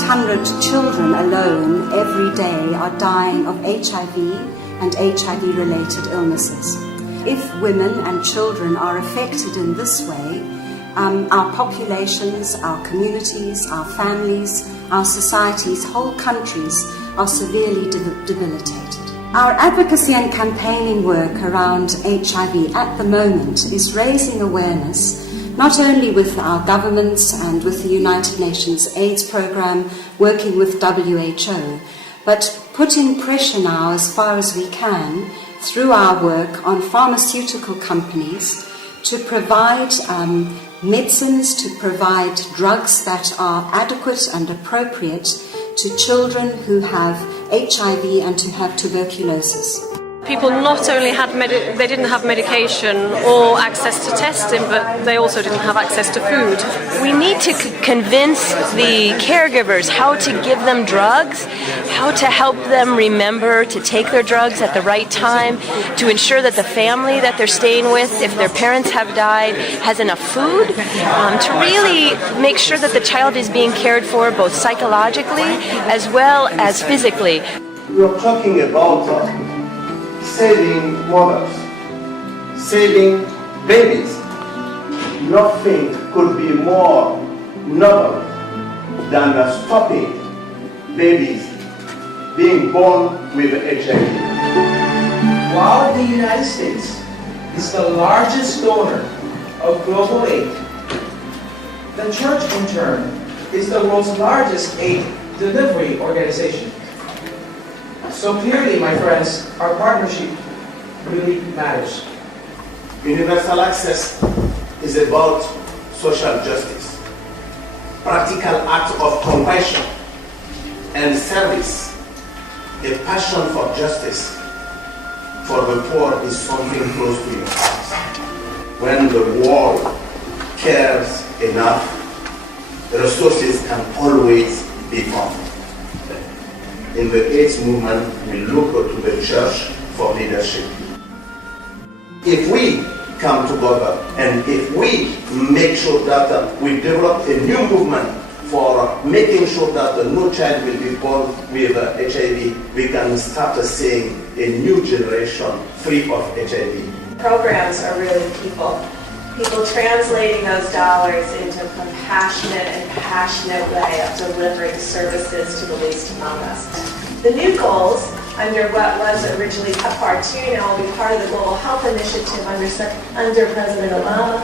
800 children alone every day are dying of HIV and HIV-related illnesses. If women and children are affected in this way, our populations, our communities, our families, our societies, whole countries are severely debilitated. Our advocacy and campaigning work around HIV at the moment is raising awareness not only with our governments and with the United Nations AIDS program, working with WHO, but putting pressure now as far as we can through our work on pharmaceutical companies to provide medicines, to provide drugs that are adequate and appropriate to children who have HIV and who have tuberculosis. People not only they didn't have medication or access to testing, but they also didn't have access to food. We need to convince the caregivers how to give them drugs, how to help them remember to take their drugs at the right time, to ensure that the family that they're staying with, if their parents have died, has enough food, to really make sure that the child is being cared for both psychologically as well as physically. We're talking about saving mothers, saving babies. Nothing could be more noble than stopping babies being born with HIV. While the United States is the largest donor of global aid, the Church in turn is the world's largest aid delivery organization. So clearly, my friends, our partnership really matters. Universal access is about social justice, practical act of compassion and service. A passion for justice for the poor is something close to your heart. When the world cares enough, the resources can always be found. In the AIDS movement, we look to the church for leadership. If we come together and if we make sure that we develop a new movement for making sure that no child will be born with HIV, we can start seeing a new generation free of HIV. Programs are really people translating those dollars into a compassionate and passionate way of delivering services to the least among us. The new goals under what was originally PEPFAR 2 now will be part of the Global Health Initiative under President Obama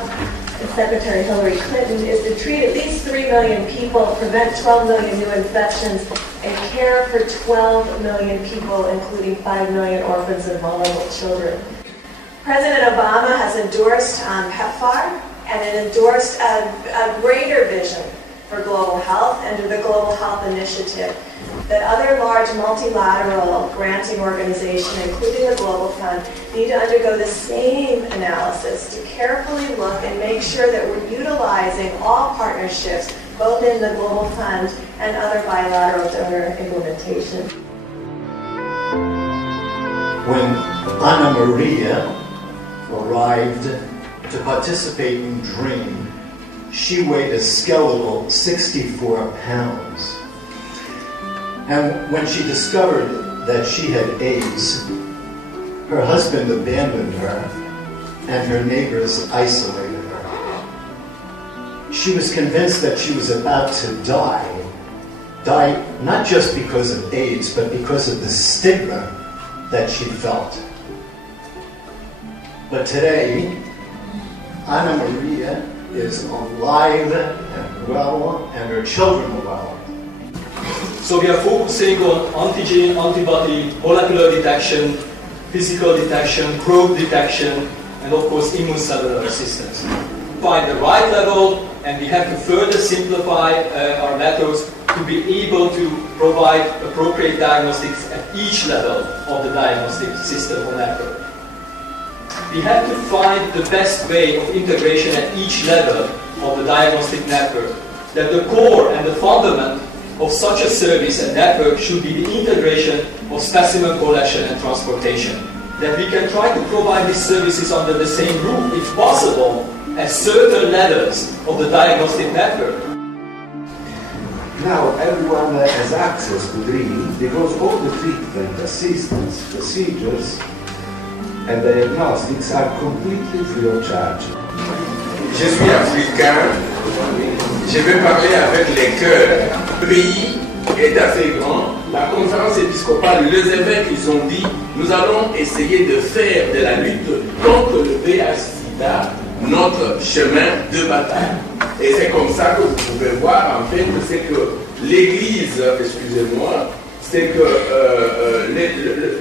and Secretary Hillary Clinton is to treat at least 3 million people, prevent 12 million new infections, and care for 12 million people, including 5 million orphans and vulnerable children. President Obama has endorsed PEPFAR and endorsed a greater vision for global health under the Global Health Initiative that other large multilateral granting organizations, including the Global Fund, need to undergo the same analysis to carefully look and make sure that we're utilizing all partnerships, both in the Global Fund and other bilateral donor implementation. When Anna Maria arrived to participate in DREAM, she weighed a skeletal 64 pounds. And when she discovered that she had AIDS, her husband abandoned her and her neighbors isolated her. She was convinced that she was about to die not just because of AIDS, but because of the stigma that she felt. But today, Anna Maria is alive and well, and her children are well. So we are focusing on antigen, antibody, molecular detection, physical detection, probe detection, and of course immune cellular resistance. Find the right level, and we have to further simplify our methods to be able to provide appropriate diagnostics at each level of the diagnostic system or network. We have to find the best way of integration at each level of the diagnostic network, that the core and the fundament of such a service and network should be the integration of specimen collection and transportation. That we can try to provide these services under the same roof, if possible, at certain levels of the diagnostic network. Now everyone has access to DREAM because all the treatment, assistance, procedures and diagnostics are completely free of charge. Je suis africain, je vais parler avec les cœurs. Le pays est assez grand. La conférence épiscopale, les évêques, ils ont dit, nous allons essayer de faire de la lutte contre le VIH/SIDA notre chemin de bataille. Et c'est comme ça que vous pouvez voir, en fait, c'est que l'Église, excusez-moi, c'est que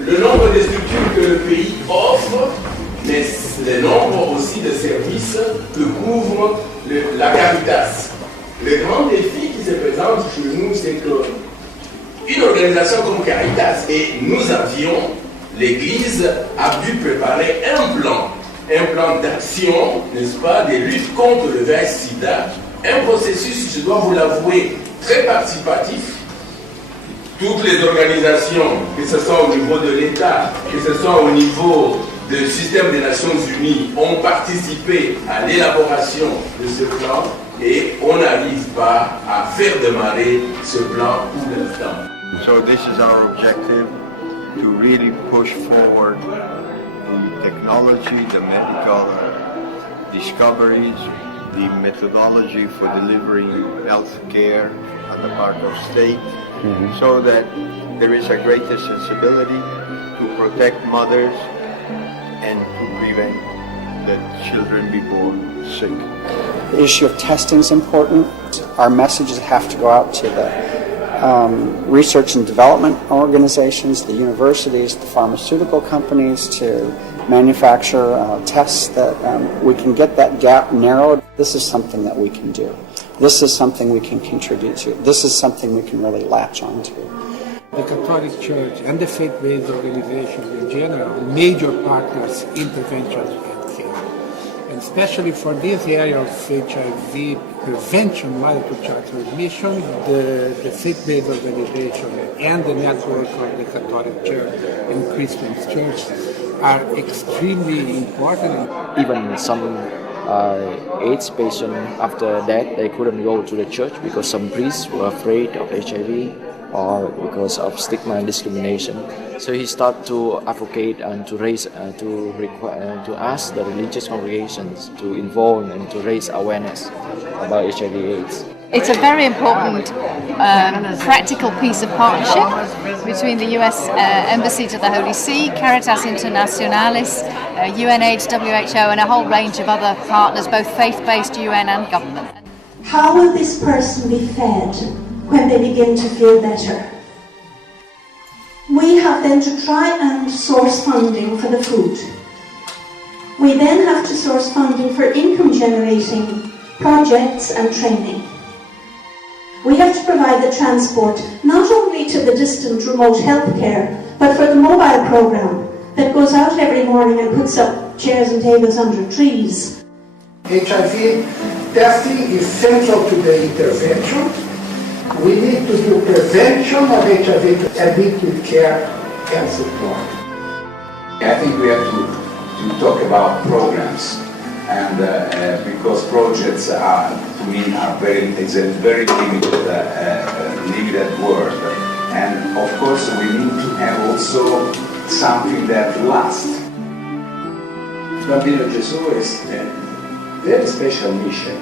le nombre de structures que le pays offre, mais le nombre aussi de services que couvre la Caritas. Le grand défi qui se présente chez nous, c'est que une organisation comme Caritas, et nous avions, l'Église a dû préparer un plan d'action, n'est-ce pas, de lutte contre le VIH/SIDA, un processus, je dois vous l'avouer, très participatif. Toutes les organisations, que ce soit au niveau de l'État, que ce soit au niveau du système des Nations Unies, ont participé à l'élaboration de ce plan et on n'arrive pas à faire démarrer ce plan pour l'instant. So this is our objective, to really push forward the technology, the medical discoveries, the methodology for delivering health care on the part of state, so that there is a greater sensibility to protect mothers and to prevent that children be born sick. The issue of testing is important. Our messages have to go out to the research and development organizations, the universities, the pharmaceutical companies to manufacture tests that we can get that gap narrowed. This is something that we can do. This is something we can contribute to. This is something we can really latch onto. The Catholic Church and the faith-based organizations in general are major partners in prevention and care. And especially for this area of HIV prevention, mother-to-child transmission, the faith-based organization and the network of the Catholic Church and Christian churches are extremely important. Even some AIDS patients, after that, they couldn't go to the church because some priests were afraid of HIV or because of stigma and discrimination. So he started to advocate and to raise, to ask the religious congregations to involve and to raise awareness about HIV/AIDS. It's a very important practical piece of partnership between the US Embassy to the Holy See, Caritas Internationalis, UNAIDS, WHO, and a whole range of other partners, both faith-based, UN and government. How will this person be fed when they begin to feel better? We have then to try and source funding for the food. We then have to source funding for income-generating projects and training. We have to provide the transport not only to the distant remote healthcare, but for the mobile program that goes out every morning and puts up chairs and tables under trees. HIV testing is central to the intervention. We need to do prevention of HIV and meet with care and support. I think we have to talk about programs, and because projects are, to me, it's a very limited word, and of course we need to have also something that lasts. Bambino Gesù is a very special mission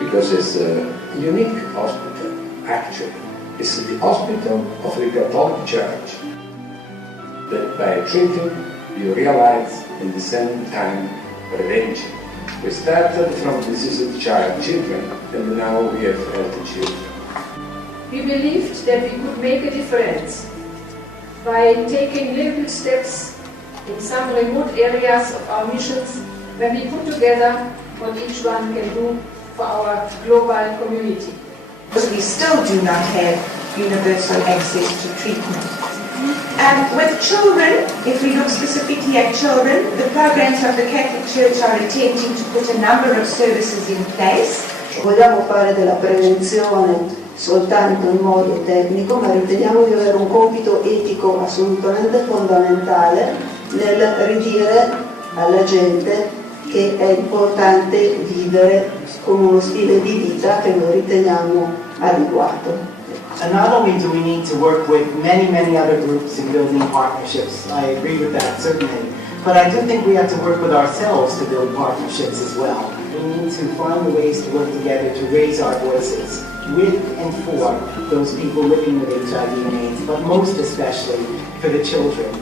because it's a unique hospital, actually. It's the hospital of the Catholic Church that by treating you realize in the same time prevention. We started from diseased children and now we have healthy children. We believed that we could make a difference by taking little steps in some remote areas of our missions when we put together what each one can do for our global community. But we still do not have universal access to treatment. With children, if we look specifically at children, the programs of the Catholic Church are attempting to put a number of services in place. Vogliamo fare della prevenzione soltanto in modo tecnico, ma riteniamo di avere un compito etico assolutamente fondamentale nel ridire alla gente che è importante vivere con uno stile di vita che noi riteniamo adeguato. And not only do we need to work with many other groups in building partnerships, I agree with that certainly, but I do think we have to work with ourselves to build partnerships as well. We need to find the ways to work together to raise our voices with and for those people living with HIV and AIDS, but most especially for the children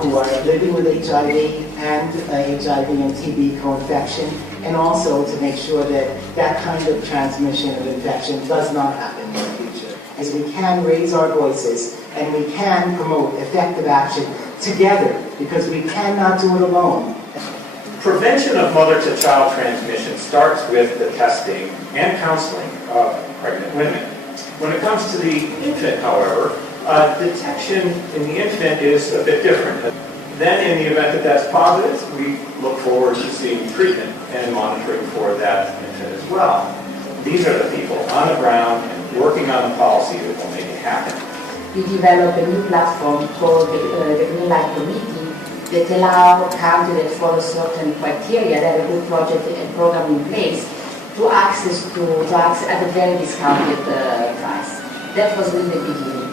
who are living with HIV and HIV and TB co-infection, and also to make sure that that kind of transmission of infection does not happen in the future. As we can raise our voices and we can promote effective action together, because we cannot do it alone. Prevention of mother-to-child transmission starts with the testing and counseling of pregnant women. When it comes to the infant, however, detection in the infant is a bit different. Then, in the event that that's positive, we look forward to seeing treatment and monitoring for that infant as well. These are the people on the ground and working on the policy that will make it happen. We developed a new platform called the Green Light Committee that allow countries that follow certain criteria that have a good project and program in place to access to drugs at a very discounted price. That was really the beginning.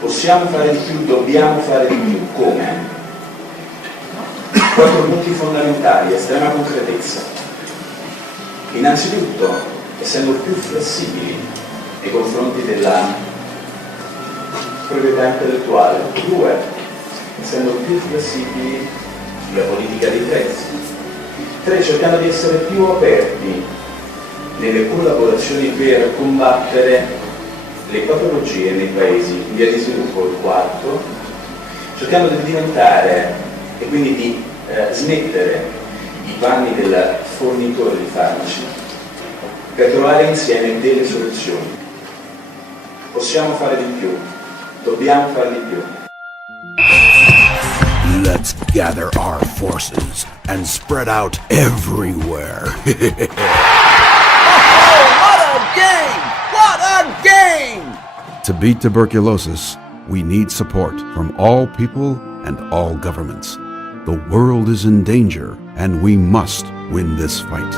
Possiamo fare di più, dobbiamo fare di più. Come? 4 punti fondamentali, estrema concretezza. Innanzitutto, essendo più flessibili nei confronti della proprietà intellettuale. 2, essendo più flessibili sulla politica dei prezzi. 3, cercando di essere più aperti nelle collaborazioni per combattere le patologie nei paesi in via di sviluppo. Il 4, cercando di diventare e quindi di smettere i panni del fornitore di farmaci per trovare insieme delle soluzioni. Possiamo fare di più, dobbiamo fare di più. Let's gather our forces and spread out everywhere. What a game! What a game! To beat tuberculosis, we need support from all people and all governments. The world is in danger, and we must win this fight.